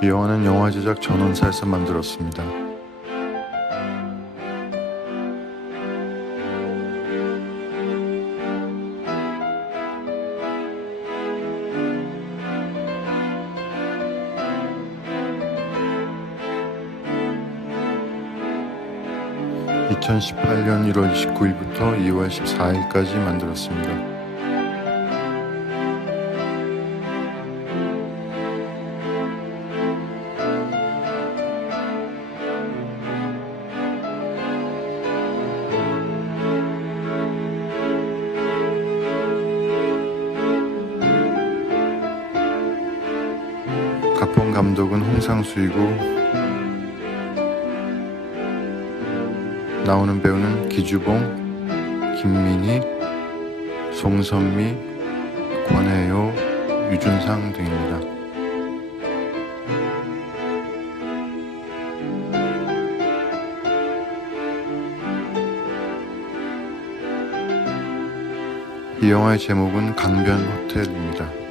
이 영화는 영화 제작 전원사에서 만들었습니다. (2018년 1월 29일부터 2월 14일까지) 만들었습니다. 각본 감독은 홍상수이고 나오는 배우는 기주봉, 김민희, 송선미, 권혜요, 유준상 등입니다. 이 영화의 제목은 강변 호텔입니다.